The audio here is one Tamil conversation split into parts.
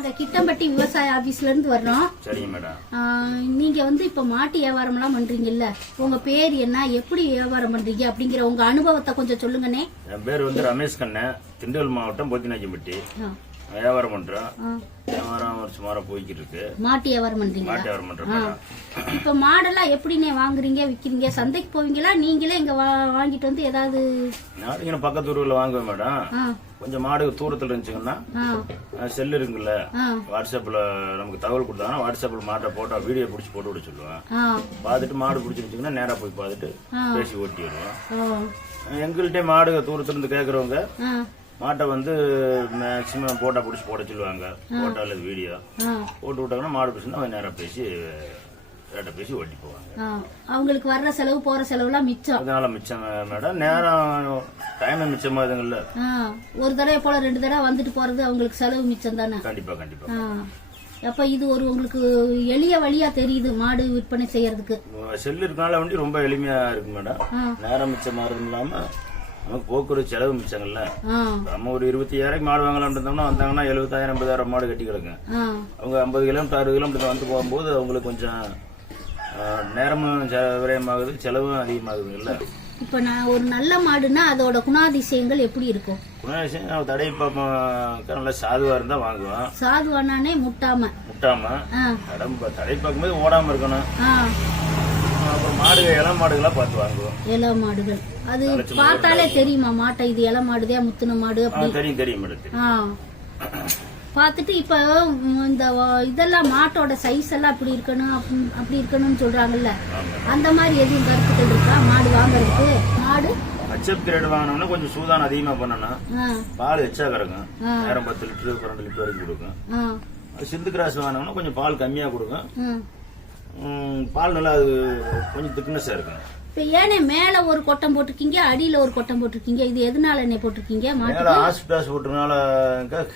கிட்டம்பட்டி விவசாய ஆபீஸ்ல இருந்து வர்றோம். சரிங்க மேடம். நீங்க வந்து இப்ப மாட்டு வியாபாரம் எல்லாம் பண்றீங்கல்ல உங்க பேர் என்ன எப்படி வியாபாரம் பண்றீங்க அப்படிங்கிற உங்க அனுபவத்தை கொஞ்சம் சொல்லுங்கண்ணே. என் பேர் வந்து ரமேஷ் கண்ணன் திண்டுக்கல் மாவட்டம் போத்தினாச்சிப்பட்டி. ஆ, வியாபாரம் பண்றோம். வியாபாரம் ஒரு சுமாரா போய்கிட்டு இருக்கு மாட்டு வியாபாரம் பண்றீங்களா? மாட்டு வியாபாரம் பண்றோம். இப்ப மாடெல்லாம் எப்படிண்ணே வாங்குறீங்க விக்கிறீங்க? சந்தைக்கு போவீங்களா? நீங்களே இங்க வாங்கிட்டு வந்து ஏதாவது நான் இங்கே பக்கத்து ஊர்ல வாங்குவேன் மேடம். கொஞ்சம் மாடு தூரத்துல இருந்துச்சுங்கன்னா செல் இருக்குல்ல வாட்ஸ்அப்ல நமக்கு தகவல் கொடுத்தாங்கன்னா வாட்ஸ்அப்ல மாட்டை போட்டோ வீடியோ பிடிச்சி போட்டு விட சொல்லுவேன். பார்த்துட்டு மாடு பிடிச்சிருந்துச்சுன்னா நேரா போய் பார்த்துட்டு. பேசி ஓட்டி வருவோம் எங்கள்கிட்ட மாடு தூரத்துல இருந்து கேட்கறவங்க ஆ, மாட்டை வந்து மேக்சிமம் போட்டோ பிடிச்சி போட சொல்லுவாங்க. போட்டோ அல்லது வீடியோ போட்டு விட்டாங்கன்னா மாடு பிடிச்சினா அவங்க நேராக பேசி ரேட்டை பேசி ஓட்டி போவாங்க. அவங்களுக்கு வர்ற செலவு போற செலவுலாம் மிச்சம். அதனால மிச்சம் மேடம். நேரம் டைம் மிச்சமாகுதுங்கல்ல ஒரு தடவை போல ரெண்டு தடவை வந்துட்டு போறது அவங்களுக்கு செலவு மிச்சம் தானே? கண்டிப்பா கண்டிப்பா. அப்ப இது ஒரு உங்களுக்கு எளிய வழியா தெரியுது மாடு விற்பனை செய்யறதுக்கு. செல்லு இருக்கனால வண்டி ரொம்ப எளிமையா இருக்கு மேடம். நேரம் மிச்சமாகிறது இல்லாம நமக்கு போக்குவரத்து செலவு மிச்சங்கள்ல. நம்ம ஒரு இருபத்தியாயிரம் மாடு வாங்கலாம்னு இருந்தோம்னா வந்தாங்கன்னா எழுபத்தாயிரம் எண்பதாயிரம் மாடு கட்டி கிடக்கும் அவங்க ஐம்பது கிலோமீட்டர் அறுபது கிலோமீட்டர் வந்து போகும்போது அவங்களுக்கு கொஞ்சம் நேரமும் விரயமாகுது செலவும் அதிகமாகுதுல்ல இப்ப நான் ஒரு நல்ல மாடுன்னா அதோட குணாதிசயங்கள் எப்படி இருக்கும்? குணாதிசயம் தடை பார்ப்போம். நல்லா சாதுவா இருந்தா வாங்குவோம். சாதுவானானே முட்டாம. முட்டாம. தடை பார்க்கும்போது ஓடாம இருக்கணும். அப்புறம் மாடுகள் இளம் மாடுகளா பார்த்து வாங்குவோம். இள மாடுகள். அது பார்த்தாலே தெரியுமா மாட்டை? இது இள மாடுதே முத்துன மாடு ஆ, அப்படி. தெரியும் தெரியும் மேடம் தெரியும். ஆ. பார்த்துட்டு இப்ப ம், இந்த வ- இதெல்லாம் மாட்டோட சைஸ் எல்லாம் இப்படி இருக்கணும் அப்படி- அப்படி இருக்கணும்னு சொல்றாங்கல்ல. அந்த மாதிரி எதுவும் கருத்துக்கள் இருக்கா? மாடு வாங்குறதுக்கு? மாடு? ஹச்எப் கிரேட் வாங்கினோம்னா கொஞ்சம் சூதானம் அதிகமா பண்ணணும் ஆ, பால் எச்சா கிடக்கும் ஆ. நேரம் பத்து லிட்டரு பன்னெண்டு லிட்டர் வரைக்கும் கொடுக்கும். ஆ, அது சிந்து கிராஸ் வாங்கினோம்னா கொஞ்சம் பால் கம்மியா கொடுக்கும். பால் நல்லா அது கொஞ்சம் திக்னஸா இருக்கும் இப்ப ஏனே மேல ஒரு கொட்டம் போட்டிருக்கீங்க அடியில ஒரு கொட்டம் போட்டிருக்கீங்க இது எதனால என்ன போட்டிருக்கீங்க? மேல ஹாஸ்பிட்டாஸ் போட்டதுனால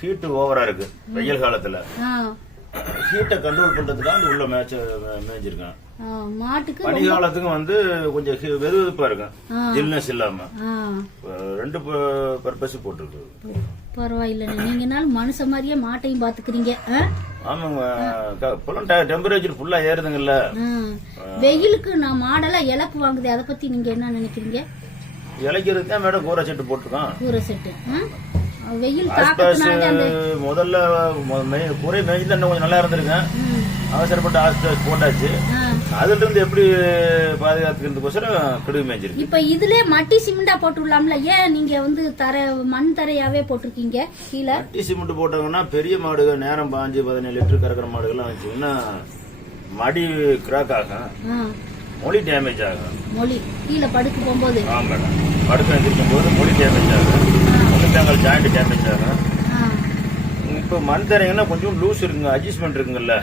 ஹீட் ஓவரா இருக்கு வெயில் காலத்துல. ஹீட்டை கண்ட்ரோல் பண்றதுக்காக உள்ள மேட்ச் மேய்ஞ்சிருக்கேன் மாட்டுக்கு பனி காலத்துக்கும் வந்து கொஞ்சம் ஹீ- வெது வெதுப்பா இருக்கும் ஜில்னஸ் இல்லாம. ரெண்டு பர்பஸ் போட்டுருக்கு. பரவாயில்லைண்ணே. நீங்கனாலும் மனுஷ மாதிரியே மாட்டையும் பாத்துக்கிறீங்க? ஆமாங்க. இப்பெல்லாம் டெம்பரேச்சர் ஃபுல்லா ஏறுதுங்கல்ல. வெயிலுக்கு நான் மாடெல்லாம் இழப்பு வாங்குது. அதை பத்தி நீங்க என்ன நினைக்கிறீங்க? இலைக்கிறதுக்கு தான் மேடம் கூரை செட்டு போட்டிருக்கோம் கூரை செட்டு? வெயில் தாக்கத்தினால அந்த முதல்ல குறை மேய்ச்சி தான் கொஞ்சம் நல்லா இருந்திருக்கேன் ம், அவசரப்பட்டு ஆஸ்பாஸ் போட்டாச்சு. அதுல இருந்து எப்படி பாதுகாத்துக்கிறதுக்கோசரம் கிடுகு மேய்ச்சிருக்கு இப்ப இதுல மட்டி சிமெண்டா போட்டுடலாம்ல. ஏன் நீங்க வந்து தர மண் தரையாவே போட்டிருக்கீங்க? கீழே? அட்டி சிமெண்ட் போட்டாங்கன்னா பெரிய மாடுகள் நேரம் பாஞ்சு பதினேழு லிட்டர் கறக்கிற மாடுகள்லாம் வச்சுங்கன்னா மடி கிராக் ஆகும். மொழி டேமேஜ் ஆகும். மொழி. கீழே படுக்க போகும்போது. ஆ மேடம். படுக்க போது மொழி டேமேஜ் ஆகும். முழுத்தாங்கல் ஜாயிண்ட் டேமேஜ் ஆகும் இப்போ மண் தரைங்கன்னா கொஞ்சம் லூஸ் இருக்குங்க அட்ஜஸ்ட்மெண்ட் இருக்குங்கல்ல.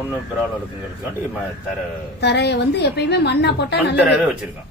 ஒன்றும் ப்ராப்ளம் இருக்குங்கிறதுக்காண்டி தர தரைய வந்து எப்பயுமே மண்ணா போட்டா மண் தரையவே வச்சிருக்கோம்.